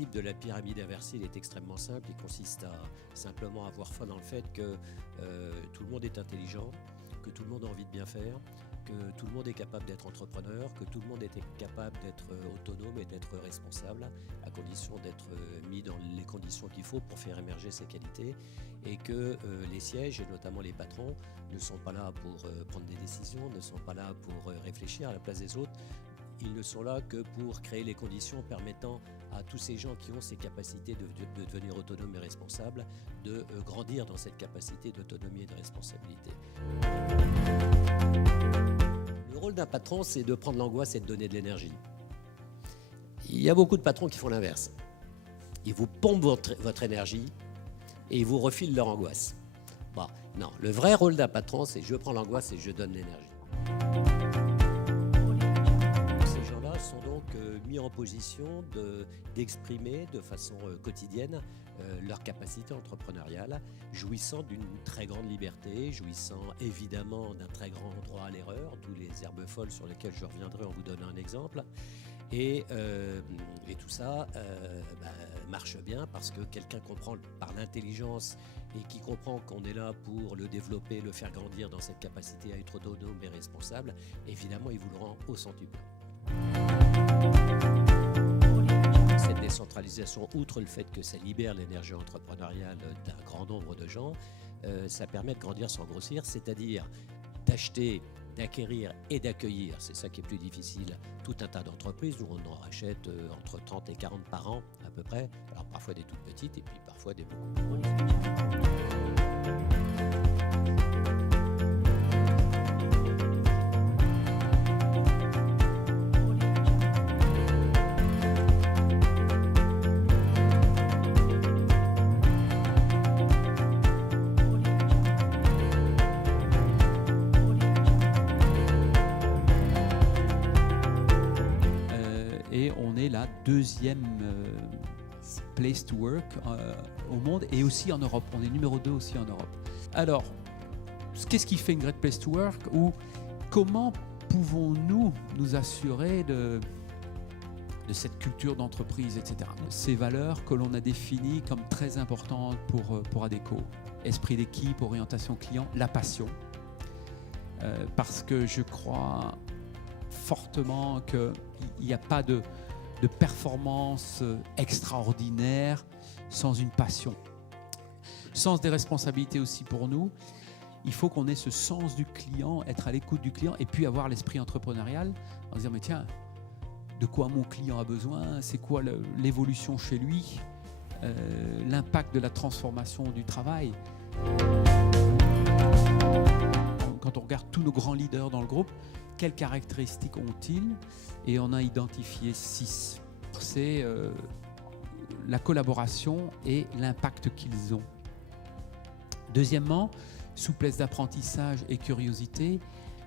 principe de la pyramide inversée, il est extrêmement simple. Il consiste à simplement avoir foi dans le fait que tout le monde est intelligent, que tout le monde a envie de bien faire, que tout le monde est capable d'être entrepreneur, que tout le monde est capable d'être autonome et d'être responsable, à condition d'être mis dans les conditions qu'il faut pour faire émerger ses qualités, et que les sièges, et notamment les patrons, ne sont pas là pour prendre des décisions, ne sont pas là pour réfléchir à la place des autres. Ils ne sont là que pour créer les conditions permettant à tous ces gens qui ont ces capacités de devenir autonomes et responsables, de grandir dans cette capacité d'autonomie et de responsabilité. Le rôle d'un patron, c'est de prendre l'angoisse et de donner de l'énergie. Il y a beaucoup de patrons qui font l'inverse. Ils vous pompent votre énergie et ils vous refilent leur angoisse. Bon, non, le vrai rôle d'un patron, c'est je prends l'angoisse et je donne l'énergie. Sont donc mis en position d'exprimer de façon quotidienne leur capacité entrepreneuriale, jouissant d'une très grande liberté, jouissant évidemment d'un très grand droit à l'erreur, d'où les herbes folles sur lesquelles je reviendrai en vous donnant un exemple. Et tout ça marche bien parce que quelqu'un comprend par l'intelligence et qui comprend qu'on est là pour le développer, le faire grandir dans cette capacité à être autonome et responsable, évidemment il vous le rend au centuple. Cette décentralisation, outre le fait que ça libère l'énergie entrepreneuriale d'un grand nombre de gens, ça permet de grandir sans grossir, c'est-à-dire d'acheter, d'acquérir et d'accueillir, c'est ça qui est plus difficile, tout un tas d'entreprises où on en rachète entre 30 et 40 par an à peu près, alors parfois des toutes petites et puis parfois des beaucoup plus grosses. La deuxième place to work au monde et aussi en Europe. On est numéro 2 aussi en Europe. Alors, qu'est-ce qui fait une great place to work ou comment pouvons-nous nous assurer de cette culture d'entreprise, etc. Ces valeurs que l'on a définies comme très importantes pour Adecco. Esprit d'équipe, orientation client, la passion. Parce que je crois fortement qu'il n'y a pas de performance extraordinaire sans une passion. Sens des responsabilités aussi pour nous. Il faut qu'on ait ce sens du client, être à l'écoute du client et puis avoir l'esprit entrepreneurial en se dire mais tiens, de quoi mon client a besoin, c'est quoi l'évolution chez lui, l'impact de la transformation du travail. Quand on regarde tous nos grands leaders dans le groupe, quelles caractéristiques ont-ils ? Et on a identifié 6. C'est la collaboration et l'impact qu'ils ont. Deuxièmement, souplesse d'apprentissage et curiosité.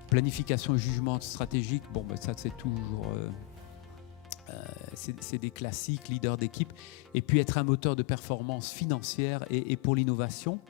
Planification et jugement stratégique, ça c'est toujours... c'est des classiques, leader d'équipe. Et puis être un moteur de performance financière et pour l'innovation.